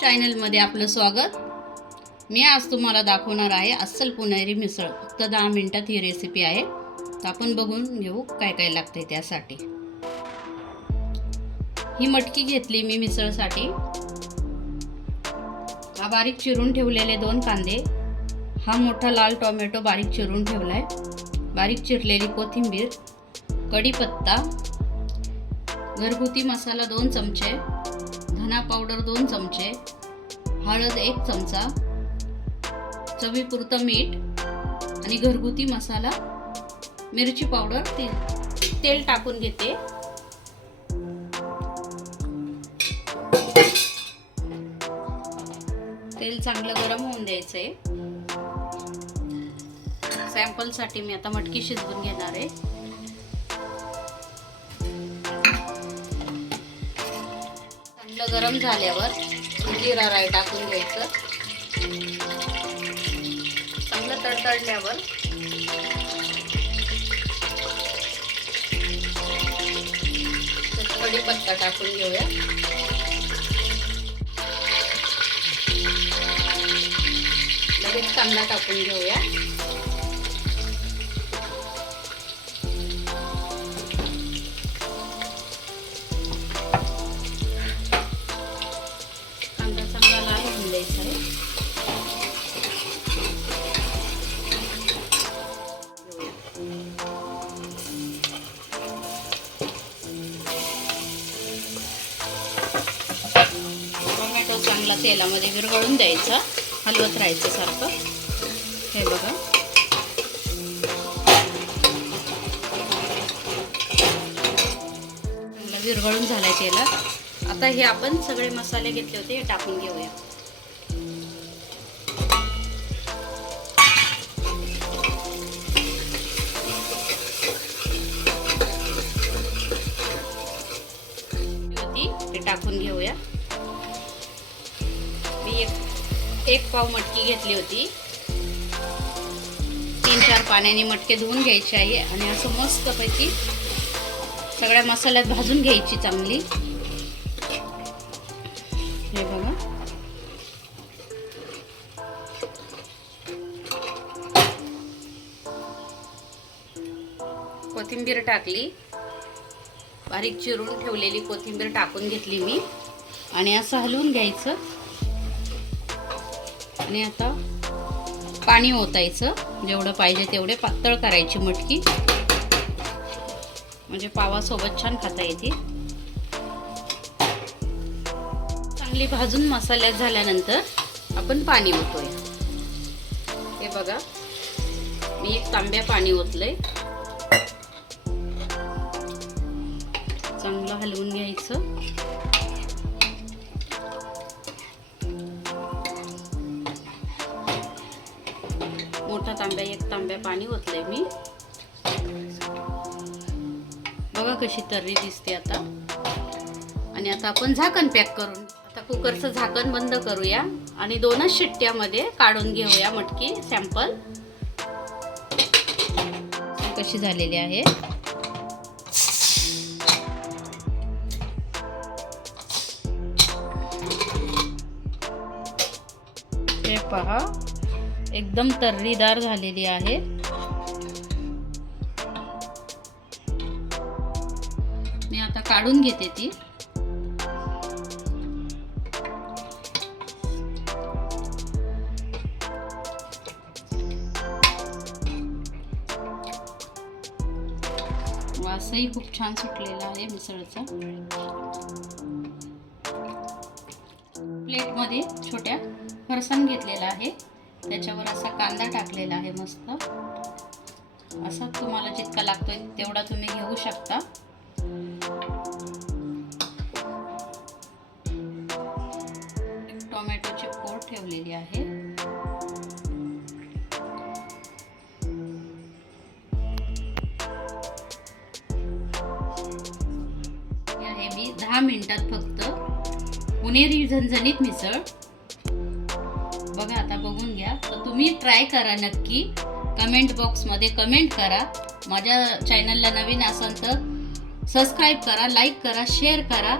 चॅनलमध्ये आपलं स्वागत. मी आज तुम्हाला दाखवणार आहे अस्सल पुणेरी मिसळ. फक्त दहा मिनटात ही रेसिपी आहे. तर आपण बघून घेऊ काय काय लागते त्यासाठी. ही मटकी घेतली मी मिसळसाठी. हा बारीक चिरून ठेवलेले दोन कांदे. हा मोठा लाल टोमॅटो बारीक चिरून ठेवला आहे बारीक चिरलेली कोथिंबीर कढीपत्ता घरगुती मसाला दोन चमचे धना पावडर दोन चमचे हळद एक चमचा चवीपुरतं मीठ आणि घरगुती मसाला मिरची पावडर ते तेल टाकून घेते. तेल चांगलं गरम होऊन द्यायचं आहे सॅम्पलसाठी मी आता मटकी शिजवून घेणार आहे. चांगलं गरम झाल्यावर जिरा राय टाकून घ्यायचं. चांगलं तडतडल्यावर कढीपत्ता टाकून घेऊया. लगेच कांदा टाकून घेऊया. चांगला तेलामध्ये विरघळून द्यायचा. हलवत राहायचं सारखं. हे बघा. चांगला विरघळून झालाय तेलात. आता हे आपण सगळे मसाले घेतले होते हे टाकून घेऊया. ते टाकून घेऊया. एक पाव मटकी घेतली होती. तीन चार पाण्याने मटके धुवून घ्यायचे आहे आणि असं मस्तपैकी सगळ्या मसाल्यात भाजून घ्यायची चांगली. हे बघा. कोथिंबीर टाकली. बारीक चिरून ठेवलेली कोथिंबीर टाकून घेतली मी. आणि असं हलवून घ्यायचं. आणि आता पाणी ओतायचं. जेवढं पाहिजे तेवढे पातळ करायची मटकी. म्हणजे पावासोबत छान खाता येते. चांगली भाजून मसाल्यात झाल्यानंतर आपण पाणी ओतूया. हे बघा मी एक तांब्या पाणी ओतलंय. चांगलं हलवून घ्यायचं. तांब्या एक तांब्या पाणी ओतलंय मी. बघा कशी तर्री दिसते आता. आणि आता आपण झाकण पॅक करून आता कुकरचं झाकण बंद करूया आणि दोनच शिट्ट्यामध्ये काढून घेऊया मटकी सॅम्पल. कशी झालेली आहे? हे पहा. एकदम तर्रीदार झालेली आहे. मी आता काढून घेते ती. वासही खूप छान सुटलेला आहे मिसळचा. प्लेटमध्ये छोट्या फरसाण घेतलेला आहे. त्याच्यावर असा कांदा टाकलेला आहे मस्त. असा तुम्हाला जितका लागतोय तेवढा तुम्ही घेऊ शकता. टोमॅटोची पोळ ठेवलेली आहे. हे मी दहा मिनिटात फक्त पुणेरी झणझणीत मिसळ. बघा आता बघून घ्या. तर तुम्ही ट्राय करा नक्की. कमेंट बॉक्समध्ये कमेंट करा. माझ्या चॅनलला नवीन असाल तर सबस्क्राईब करा लाईक करा शेअर करा.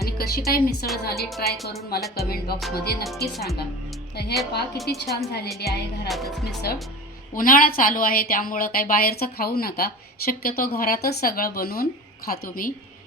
आणि कशी काय मिसळ झाली ट्राय करून मला कमेंट बॉक्समध्ये नक्की सांगा. तर हे पहा किती छान झालेली आहे घरातच मिसळ. उन्हाळा चालू आहे त्यामुळं काही बाहेरचं खाऊ नका. शक्यतो घरातच सगळं बनवून खातो मी.